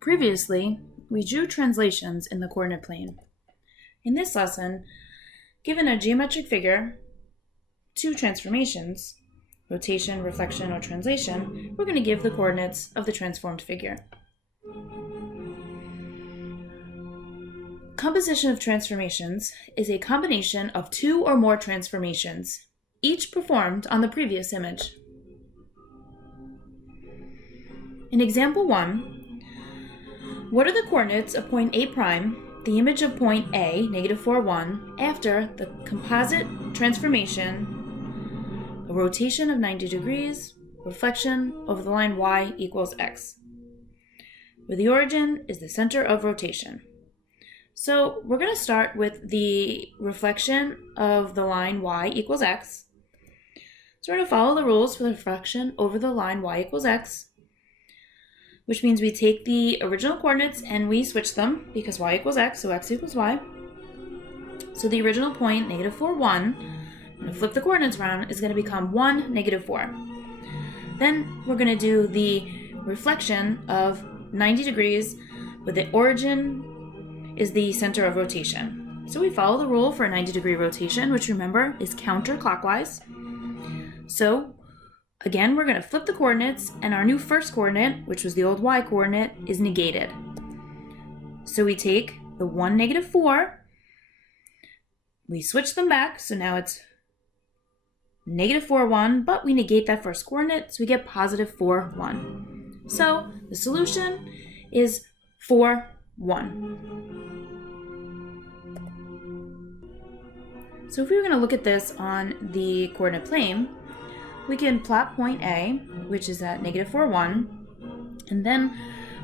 Previously, we drew translations in the coordinate plane. In this lesson, given a geometric figure, two transformations, rotation, reflection, or translation, we're going to give the coordinates of the transformed figure. Composition of transformations is a combination of two or more transformations, each performed on the previous image. In example 1, what are the coordinates of point A prime, the image of point A, negative 4, 1, after the composite transformation, a rotation of 90 degrees, reflection over the line y equals x, where the origin is the center of rotation? So we're going to start with the reflection of the line y equals x. So we're going to follow the rules for the reflection over the line y equals x, which means we take the original coordinates and we switch them because y equals x, so x equals y. So the original point, negative 4, 1, I'm going to flip the coordinates around, is going to become 1, negative 4. Then we're going to do the reflection of 90 degrees with the origin is the center of rotation. So we follow the rule for a 90-degree rotation, which remember is counterclockwise. So again, we're going to flip the coordinates, and our new first coordinate, which was the old y coordinate, is negated. So we take the 1, negative 4, we switch them back, so now it's negative 4, 1, but we negate that first coordinate, so we get positive 4, 1. So the solution is 4, 1. So if we were going to look at this on the coordinate plane, we can plot point A, which is at negative 4, 1, and then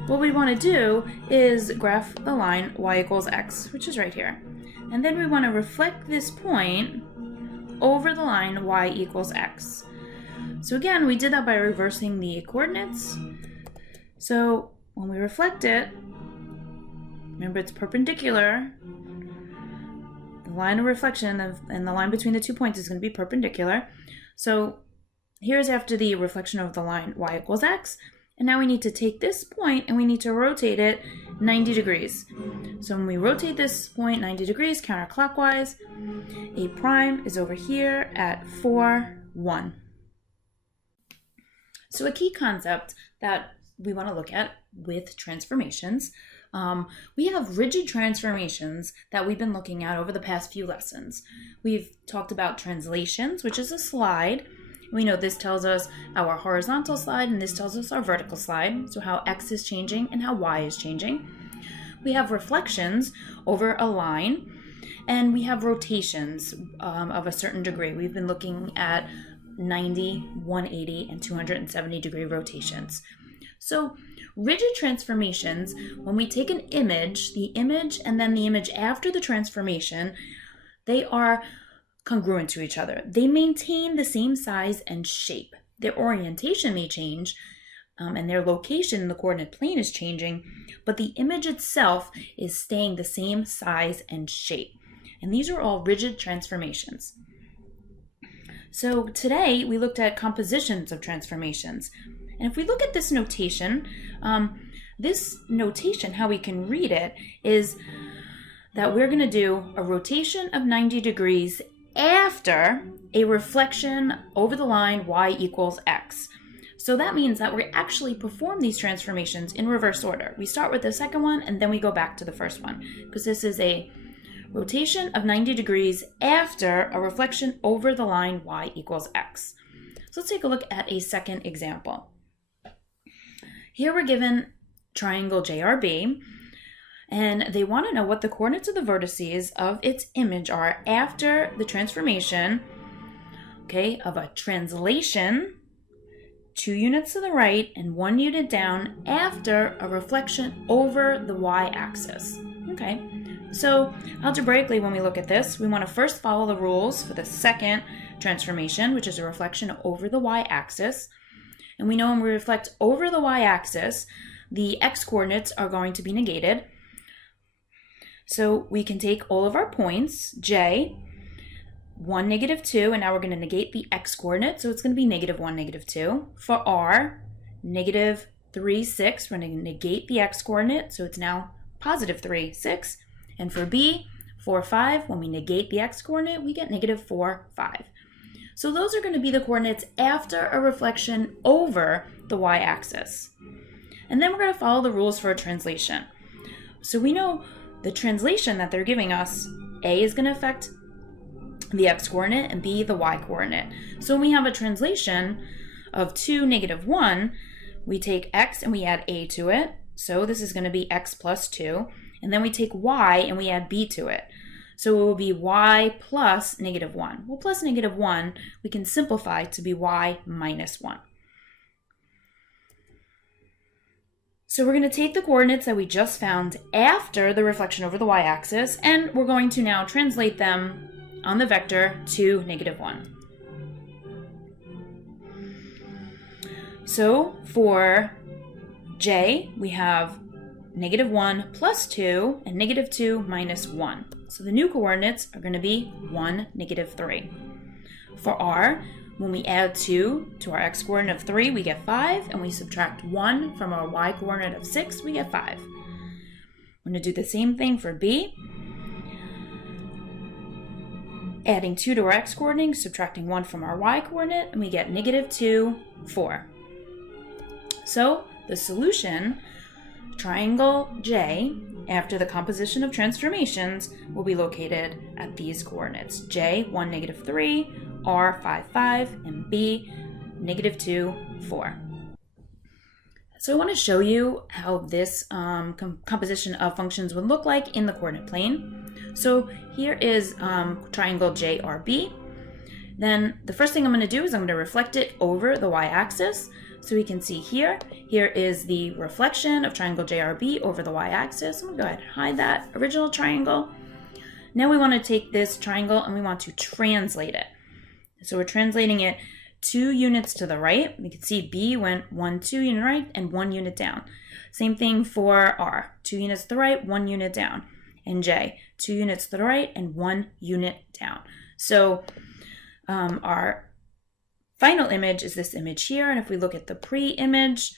what we want to do is graph the line y equals x, which is right here. And then we want to reflect this point over the line y equals x. So again, we did that by reversing the coordinates. So when we reflect it, remember it's perpendicular. The line of reflection and the line between the 2 points is going to be perpendicular. So here's after the reflection of the line y equals x, and now we need to take this point and we need to rotate it 90 degrees. So when we rotate this point 90 degrees counterclockwise, A prime is over here at 4, 1. So a key concept that we want to look at with transformations, we have rigid transformations that we've been looking at over the past few lessons. We've talked about translations, which is a slide. We know this tells us our horizontal slide and this tells us our vertical slide, so how x is changing and how y is changing. We have reflections over a line, and we have rotations of a certain degree. We've been looking at 90, 180, and 270 degree rotations. So rigid transformations, when we take an image, the image and then the image after the transformation, they are congruent to each other. They maintain the same size and shape. Their orientation may change, and their location in the coordinate plane is changing, but the image itself is staying the same size and shape. And these are all rigid transformations. So today we looked at compositions of transformations. And if we look at this notation, how we can read it is that we're going to do a rotation of 90 degrees after a reflection over the line y equals x. So that means that we actually perform these transformations in reverse order. We start with the second one and then we go back to the first one, because this is a rotation of 90 degrees after a reflection over the line y equals x. So let's take a look at a second example. Here we're given triangle JRB, and they want to know what the coordinates of the vertices of its image are after the transformation, of a translation, 2 units to the right and 1 unit down after a reflection over the y-axis. So algebraically, when we look at this, we want to first follow the rules for the second transformation, which is a reflection over the y-axis. And we know when we reflect over the y-axis, the x-coordinates are going to be negated. So we can take all of our points, j, 1, negative 2, and now we're going to negate the x-coordinate, so it's going to be negative 1, negative 2. For r, negative 3, 6, we're going to negate the x coordinate, so it's now positive 3, 6. And for B, 4, 5, when we negate the x coordinate, we get negative 4, 5. So those are going to be the coordinates after a reflection over the y-axis. And then we're going to follow the rules for a translation. So we know the translation that they're giving us, A is going to affect the x coordinate and B the y coordinate. So when we have a translation of 2, negative 1, we take x and we add A to it. So this is going to be x plus 2. And then we take y and we add B to it. So it will be y plus negative 1. Well, plus negative 1, we can simplify to be y minus 1. So we're going to take the coordinates that we just found after the reflection over the y-axis, and we're going to now translate them on the vector to negative 1. So for J, we have negative 1 plus 2 and negative 2 minus 1. So the new coordinates are going to be 1, negative 3. For R, when we add 2 to our x coordinate of 3, we get 5, and we subtract 1 from our y coordinate of 6, we get 5. We're going to do the same thing for B. Adding 2 to our x coordinate, subtracting 1 from our y coordinate, and we get negative 2, 4. So the solution, triangle J, after the composition of transformations, will be located at these coordinates. J, 1, negative 3, R, 5, 5, and B, negative 2, 4. So I want to show you how this composition of functions would look like in the coordinate plane. So here is triangle JRB. Then the first thing I'm going to do is I'm going to reflect it over the y-axis. So we can see here is the reflection of triangle JRB over the y-axis. I'm going to go ahead and hide that original triangle. Now we want to take this triangle and we want to translate it. So we're translating it 2 units to the right. We can see B went 1, 2 unit right and 1 unit down. Same thing for R, 2 units to the right, 1 unit down. And J, 2 units to the right and 1 unit down. So our final image is this image here, and if we look at the pre-image,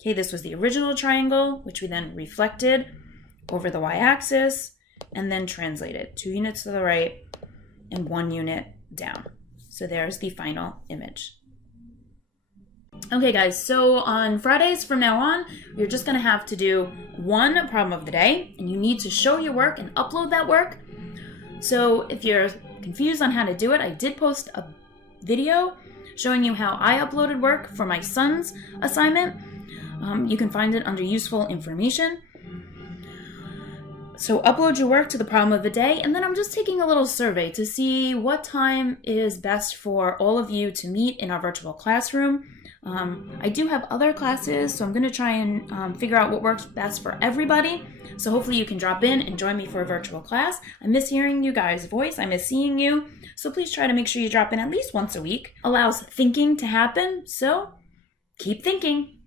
okay, this was the original triangle, which we then reflected over the y-axis and then translated 2 units to the right and 1 unit down. So there's the final image. Okay guys, so on Fridays from now on, you're just gonna have to do one problem of the day, and you need to show your work and upload that work. So if you're confused on how to do it, I did post a video showing you how I uploaded work for my son's assignment. You can find it under useful information. So upload your work to the problem of the day, and then I'm just taking a little survey to see what time is best for all of you to meet in our virtual classroom. I do have other classes, so I'm going to try and figure out what works best for everybody. So hopefully you can drop in and join me for a virtual class. I miss hearing you guys' voice. I miss seeing you. So please try to make sure you drop in at least once a week. Allows thinking to happen, so keep thinking.